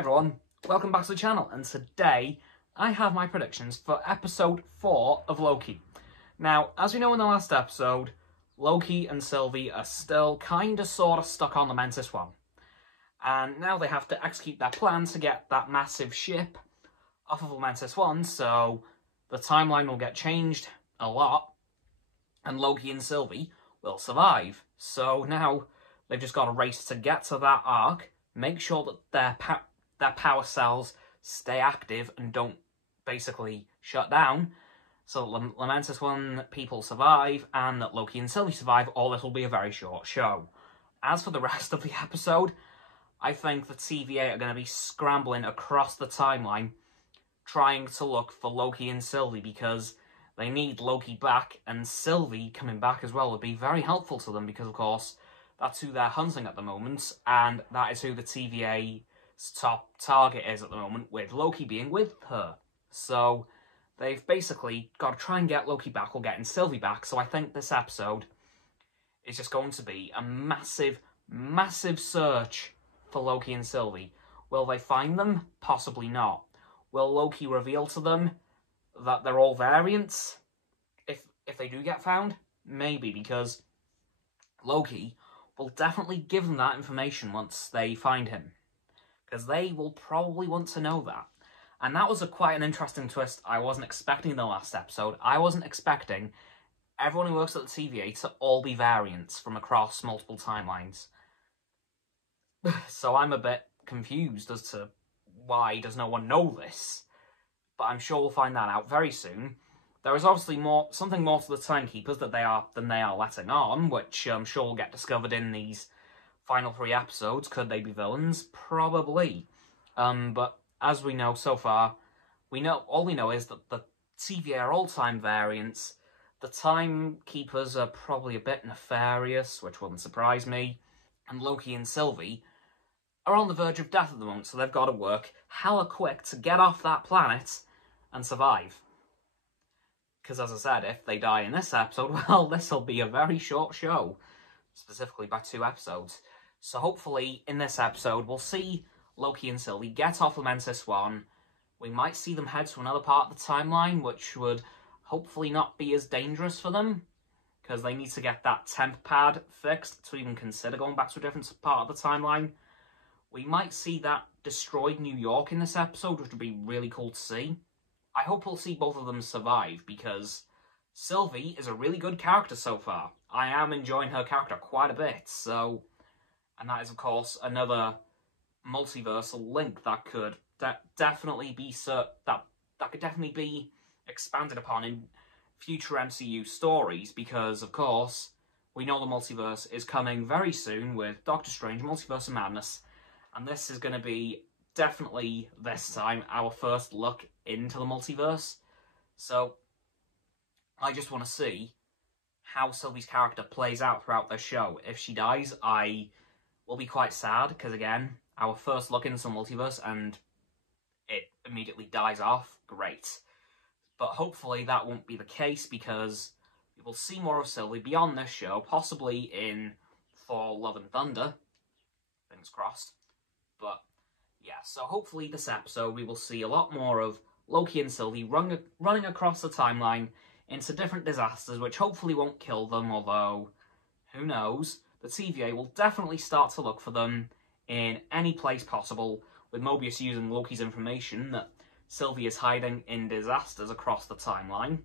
everyone, welcome back to the channel, and today I have my predictions for episode 4 of Loki. Now, as we know in the last episode, Loki and Sylvie are still kinda sorta stuck on the Mantis One. And now they have to execute their plan to get that massive ship off of Mantis One, so the timeline will get changed a lot, and Loki and Sylvie will survive. So now they've just got to race to get to that arc, make sure that their power cells stay active and don't basically shut down, so that the Mantis One people survive and that Loki and Sylvie survive, or this will be a very short show. As for the rest of the episode, I think the TVA are going to be scrambling across the timeline trying to look for Loki and Sylvie, because they need Loki back, and Sylvie coming back as well would be very helpful to them, because of course that's who they're hunting at the moment, and that is who the TVA's top target is at the moment, with Loki being with her. So they've basically got to try and get Loki back or getting Sylvie back. So I think this episode is just going to be a massive, massive search for Loki and Sylvie. Will they find them? Possibly not. Will Loki reveal to them that they're all variants? If they do get found? Maybe, because Loki will definitely give them that information once they find him, because they will probably want to know that. And that was quite an interesting twist I wasn't expecting in the last episode. I wasn't expecting everyone who works at the TVA to all be variants from across multiple timelines. So I'm a bit confused as to why does no one know this, but I'm sure we'll find that out very soon. There is obviously something more to the Timekeepers than they are letting on, which I'm sure will get discovered in these final 3 episodes. Could they be villains? Probably. But as we know so far, all we know is that the TVA are all time variants. The Timekeepers are probably a bit nefarious, which wouldn't surprise me. And Loki and Sylvie are on the verge of death at the moment, so they've got to work hella quick to get off that planet and survive. Because, as I said, if they die in this episode, well, this'll be a very short show, specifically by 2 episodes. So hopefully, in this episode, we'll see Loki and Sylvie get off the Mantis One. We might see them head to another part of the timeline, which would hopefully not be as dangerous for them, because they need to get that temp pad fixed to even consider going back to a different part of the timeline. We might see that destroyed New York in this episode, which would be really cool to see. I hope we'll see both of them survive, because Sylvie is a really good character so far. I am enjoying her character quite a bit, so... And that is, of course, another multiversal link that could definitely be that could definitely be expanded upon in future MCU stories, because, of course, we know the multiverse is coming very soon with Doctor Strange Multiverse of Madness, and this is going to be definitely, this time, our first look into the multiverse. So, I just want to see how Sylvie's character plays out throughout the show. If she dies, I will be quite sad, because again, our first look into the multiverse and it immediately dies off. Great. But hopefully that won't be the case, because we will see more of Sylvie beyond this show, possibly in Thor Love and Thunder. Fingers crossed. But yeah, so hopefully this episode we will see a lot more of Loki and Sylvie running across the timeline into different disasters, which hopefully won't kill them, although, who knows. The TVA will definitely start to look for them in any place possible, with Mobius using Loki's information that Sylvie is hiding in disasters across the timeline.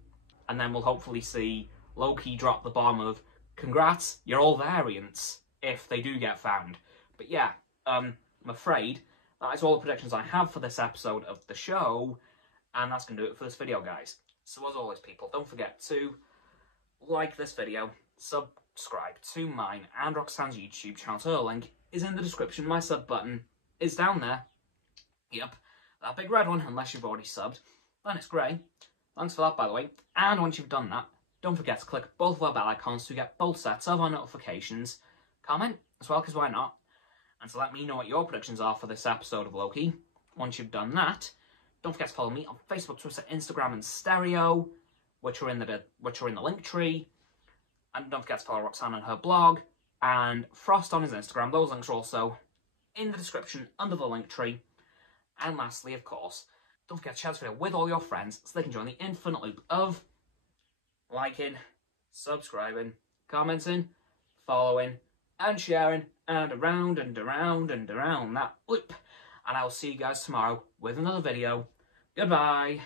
And then we'll hopefully see Loki drop the bomb of, congrats, you're all variants, if they do get found. But yeah, I'm afraid that is all the predictions I have for this episode of the show, and that's going to do it for this video, guys. So as always, people, don't forget to like this video, subscribe to mine and Roxanne's YouTube channel. Her link is in the description. My sub button is down there. Yep, that big red one, unless you've already subbed. Then it's grey. Thanks for that, by the way. And once you've done that, don't forget to click both of our bell icons to get both sets of our notifications. Comment as well, because why not? And to let me know what your predictions are for this episode of Loki. Once you've done that, don't forget to follow me on Facebook, Twitter, Instagram, and Stereo, which are in the link tree. And don't forget to follow Roxanne on her blog, and Frost on his Instagram. Those links are also in the description under the link tree. And lastly, of course, don't forget to share this video with all your friends so they can join the infinite loop of liking, subscribing, commenting, following, and sharing, and around and around and around that loop. And I will see you guys tomorrow with another video. Goodbye.